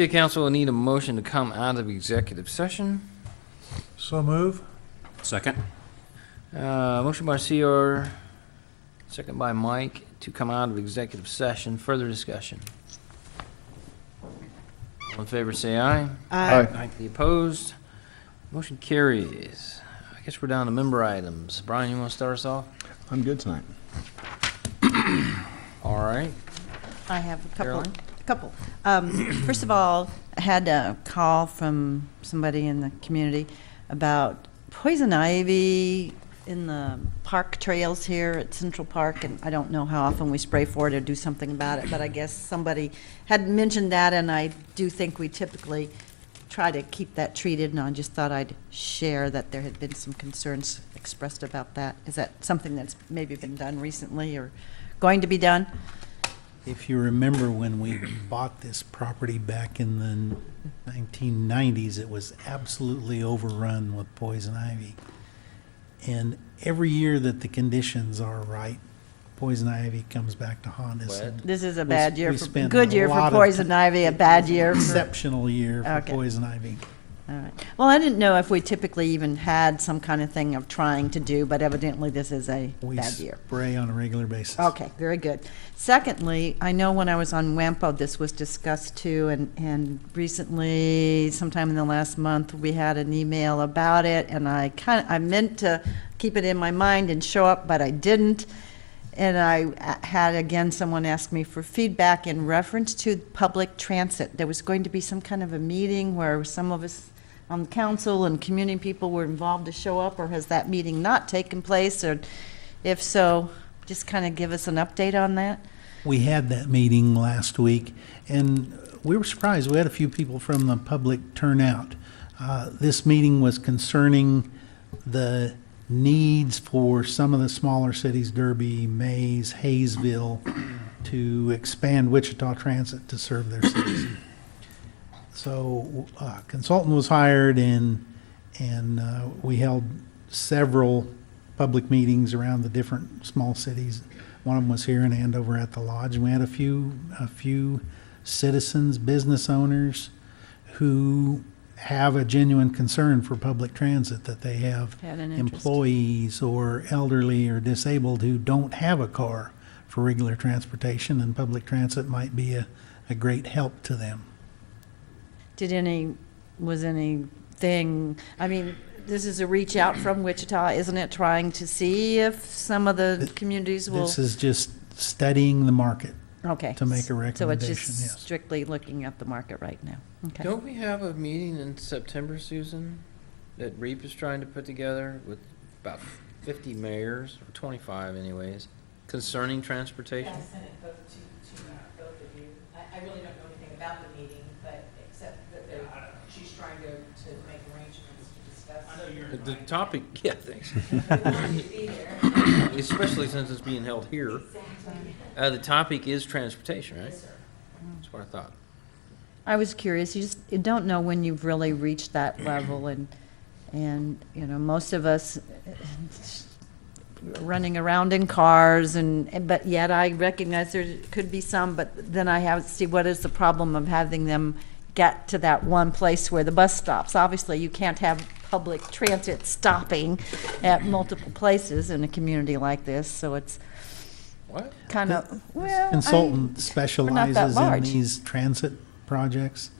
Okay, council will need a motion to come out of executive session. So move. Second. Motion by CR, second by Mike, to come out of executive session. Further discussion. All in favor, say aye. Aye. The opposed? Motion carries. I guess we're down to member items. Brian, you want to start us off? I'm good tonight. All right. I have a Caroline? couple. First of all, I had a call from somebody in the community about poison ivy in the park trails here at Central Park, and I don't know how often we spray for it or do something about it, but I guess somebody had mentioned that, and I do think we typically try to keep that treated, and I just thought I'd share that there had been some concerns expressed about that. Is that something that's maybe been done recently or going to be done? If you remember when we bought this property back in the 1990s, it was absolutely overrun with poison ivy. And every year that the conditions are right, poison ivy comes back to haunt us. Wet. And This is a we- bad year we for, spent good a year for lot of poison ivy, a bad year for. Exceptional year for Okay. poison ivy. All right. Well, I didn't know if we typically even had some kind of thing of trying to do, but evidently this is a We bad year. spray on a regular basis. Okay, very good. Secondly, I know when I was on WAMPO, this was discussed too, and recently, sometime in the last month, we had an email about it, and I meant to keep it in my mind and show up, but I didn't. And I had, again, someone ask me for feedback in reference to public transit. There was going to be some kind of a meeting where some of us on the council and community people were involved to show up, or has that meeting not taken place? Or if so, just kind of give us an update on that. We had that meeting last week, and we were surprised. We had a few people from the public turn out. This meeting was concerning the needs for some of the smaller cities, Derby, Mays, Hayesville, to expand Wichita Transit to serve their cities. So a consultant was hired, and we held several public meetings around the different small cities. One of them was here in Andover at the lodge, and we had a few citizens, business owners who have a genuine concern for public transit, that they have Had an interest. employees or elderly or disabled who don't have a car for regular transportation, and public transit might be a great help to them. Was anything, I mean, this is a reach out from Wichita, isn't it, trying to see if some of the communities will? This is just studying the market Okay. to make a So recommendation, it's just yes. strictly looking at the market right now. Okay. Don't we have a meeting in September, Susan, that REAP is trying to put together with about 50 mayors, or 25 anyways, concerning transportation? Yeah, I sent it both to both of you. I really don't know anything about the meeting, but except that she's trying to make arrangements to discuss. The topic, yeah, thanks. We want you to be there. Especially since it's being held here. Exactly. The topic is transportation, right? Yes, sir. That's what I thought. I was curious, you don't know when you've really reached that level, and, you know, most of us running around in cars, but yet I recognize there could be some, but then I have to see what is the problem of having them get to that one place where the bus stops. Obviously, you can't have public transit stopping at multiple places in a community like this, so it's What? kind of, well, Consultant specializes in large. these transit projects,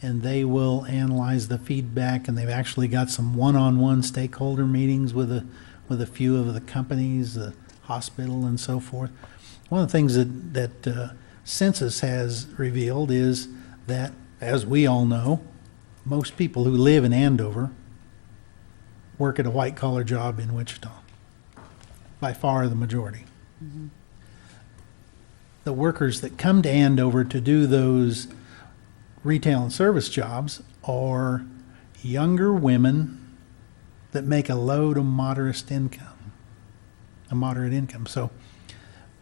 and they will analyze the feedback, and they've actually got some one-on-one stakeholder meetings with a few of the companies, the hospital and so forth. One of the things that Census has revealed is that, as we all know, most people who live in Andover work at a white-collar job in Wichita, by far the majority. Mm-hmm. The workers that come to Andover to do those retail and service jobs are younger women that make a low to moderate income. So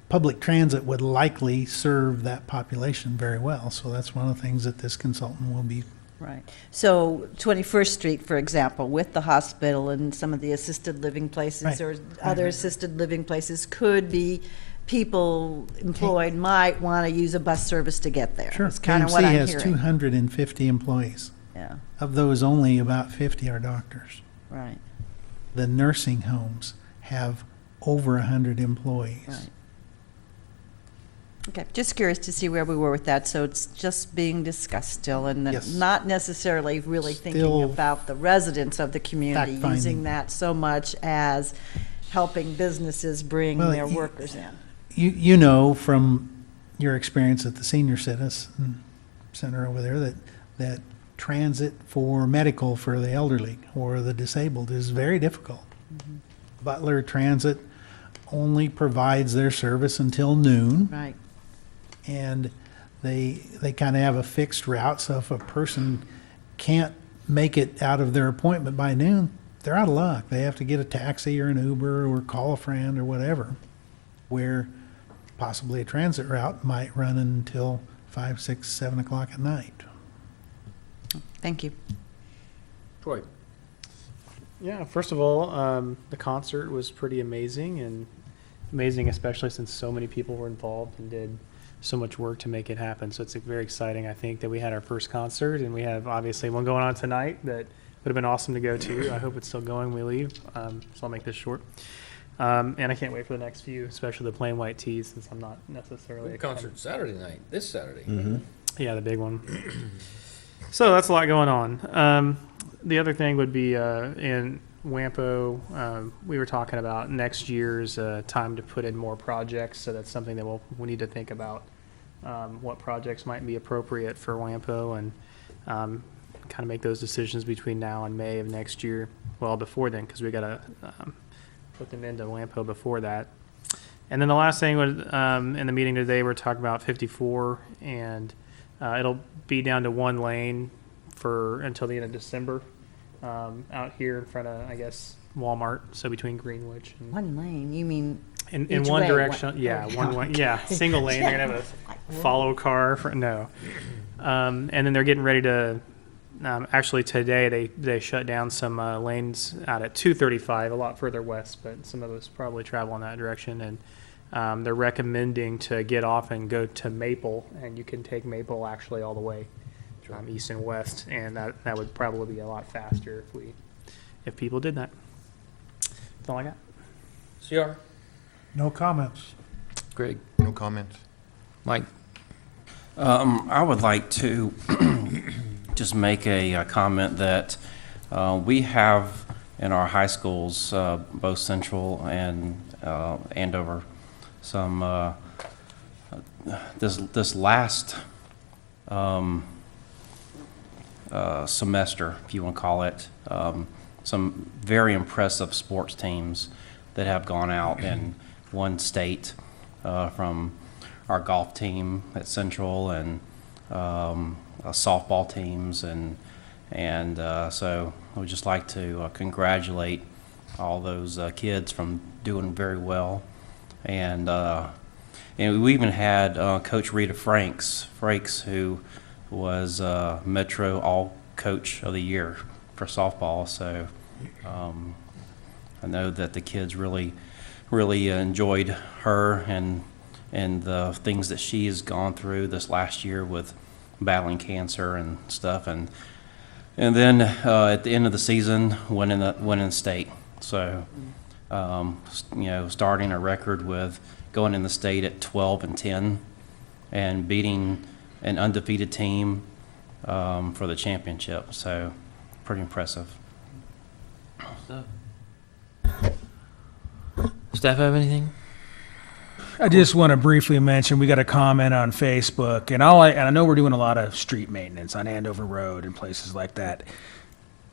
public transit would likely serve that population very well. So that's one of the things that this consultant will be. Right. So 21st Street, for example, with the hospital and some of the assisted living places Right. or other assisted living places could be people employed might want to use a bus service to get there. Sure, That's kind of what I'm KMC has hearing. 250 employees. Yeah, Of those, only about 50 are doctors. right, The nursing homes have over 100 employees. right. Okay, just curious to see where we were with that, so it's just being discussed still, and then Yes. not necessarily really thinking Still about the residents of the community, fact-finding. using that so much as helping businesses bring Well, their workers in. You know from your experience at the senior citizen center over there that transit for medical for the elderly or the disabled is very difficult. Butler Transit only provides their service until noon. Right. And they kind of have a fixed route, so if a person can't make it out of their appointment by noon, they're out of luck. They have to get a taxi or an Uber or call a friend or whatever, where possibly a transit route might run until 5, 6, 7 o'clock at night. Thank you. Troy? Yeah, first of all, the concert was pretty amazing, and amazing especially since so many people were involved and did so much work to make it happen. So it's very exciting, I think, that we had our first concert, and we have obviously one going on tonight that would have been awesome to go to. I hope it's still going when we leave, so I'll make this short. And I can't wait for the next few, especially the Plain White Tees, since I'm not necessarily a Concert Saturday night, this Saturday. yeah, the big one. So that's a lot going on. The other thing would be in WAMPO, we were talking about next year's time to put in more projects. So that's something that we need to think about, what projects might be appropriate for WAMPO, and kind of make those decisions between now and May of next year. Well, before then, because we got to put them into WAMPO before that. And then the last thing was, in the meeting today, we're talking about 54, and it'll be down to one lane until the end of December, out here in front of, I guess, Walmart, so between Greenwich and. One lane, you mean? In each one way, direction, one- yeah, oh, one way, yeah, single lane, they're gonna have a follow car no. And then they're getting ready to, actually today, they shut down some lanes out at 235, a lot further west, but some of us probably travel in that direction, and they're recommending to get off and go to Maple, and you can take Maple actually all the way, east and west, and that would probably be a lot faster if people did that. That's all I got. CR? No comments. Greg? No comments. Mike? I would like to just make a comment that we have in our high schools, both Central and Andover, some this last semester, if you want to call it, some very impressive sports teams that have gone out and won state, from our golf team at Central and softball teams, and so I would just like to congratulate all those kids from doing very well, and we even had Coach Rita Frakes, who was Metro All Coach of the Year for softball. So I know that the kids really enjoyed her and the things that she has gone through this last year with battling cancer and stuff, and then at the end of the season winning state. So starting a record with going in the state at 12-10 and beating an undefeated team for the championship. So pretty impressive. Staff have anything? I just want to briefly mention, we got a comment on Facebook, and I know we're doing a lot of street maintenance on Andover Road and places like that.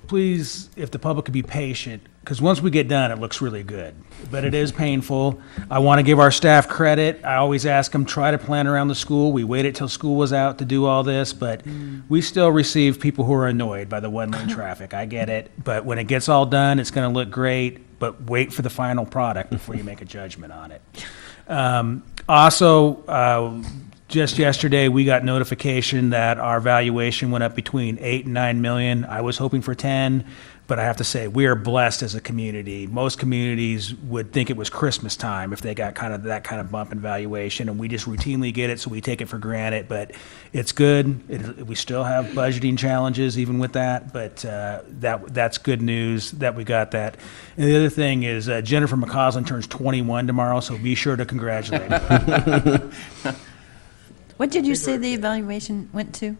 Please, if the public could be patient, because once we get done, it looks really good, but it is painful. I want to give our staff credit. I always ask them, try to plan around the school. We waited till school was out to do all this, but we still receive people who are annoyed by the one-lane traffic. I get it, but when it gets all done, it's going to look great, but wait for the final product before you make a judgment on it. Also, just yesterday, we got notification that our valuation went up between 8 and 9 million. I was hoping for 10. But I have to say, we are blessed as a community. Most communities would think it was Christmas time if they got kind of that kind of bump in valuation, and we just routinely get it, so we take it for granted. But it's good. We still have budgeting challenges even with that, but that's good news that we got that. And the other thing is Jennifer McCausland turns 21 tomorrow, so be sure to congratulate her. What did you say the evaluation went to?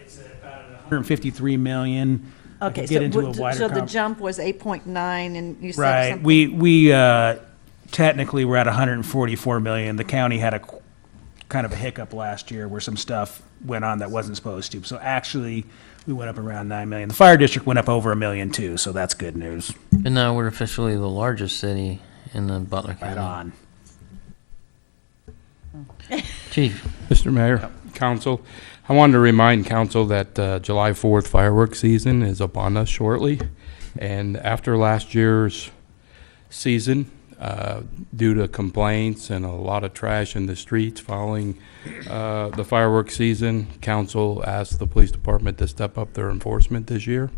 It's about 153 million. I Okay, could get into a so wider the jump was 8.9, and you said Right. something? We technically we're at 144 million. The county had a kind of a hiccup last year where some stuff went on that wasn't supposed to. So actually, we went up around 9 million. The fire district went up over $1 million too, so that's good news. And now we're officially the largest city in the Butler County. Right on. Chief. Mr. Mayor, Council, I wanted to remind Council that July 4th fireworks season is upon us shortly. And after last year's season, due to complaints and a lot of trash in the streets following the fireworks season, Council asked the police department to step up their enforcement this year.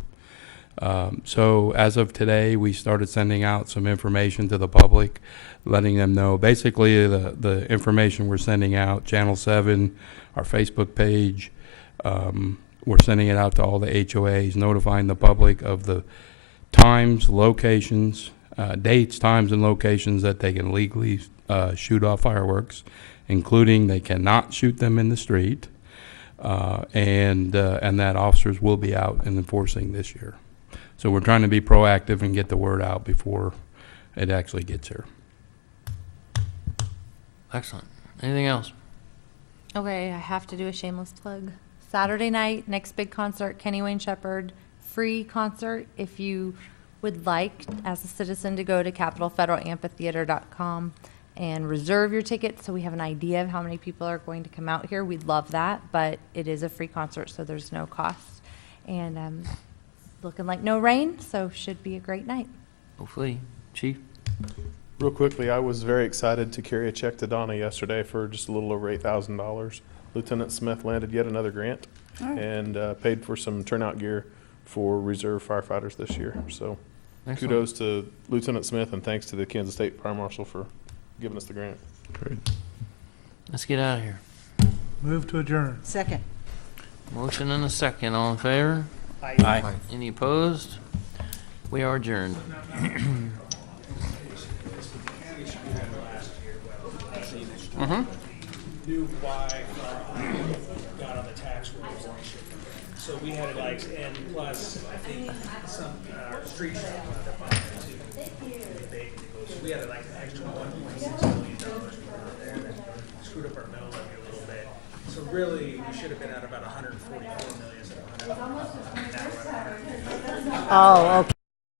So as of today, we started sending out some information to the public, letting them know. Basically, the information we're sending out, Channel 7, our Facebook page, we're sending it out to all the HOAs, notifying the public of the times, locations, dates, times, and locations that they can legally shoot off fireworks, including they cannot shoot them in the street, and that officers will be out and enforcing this year. So we're trying to be proactive and get the word out before it actually gets here. Excellent. Anything else? Okay, I have to do a shameless plug. Saturday night, next big concert, Kenny Wayne Shepherd, free concert. If you would like, as a citizen, to go to CapitolFederalAmphitheater.com and reserve your tickets so we have an idea of how many people are going to come out here. We'd love that, but it is a free concert, so there's no cost. And looking like no rain, so should be a great night. Hopefully. Chief? Real quickly, I was very excited to carry a check to Donna yesterday for just a little over $8,000. Lieutenant Smith landed yet another grant and paid for some turnout gear for reserve firefighters this year. So Excellent. Kudos to Lieutenant Smith and thanks to the Kansas State Fire Marshal for giving us the grant. Great. Let's get out of here. Move to adjourn. Second. Motion and a second. All in favor? Aye. Any opposed? We are adjourned. Knew why got on the tax rolls. So we had it like, and plus, I think some street shop wanted to buy it too. So we had like an extra $1.6 million there that screwed up our mill levy a little bit. So really, we should have been at about 144 million. So now we're at 100. Oh, okay.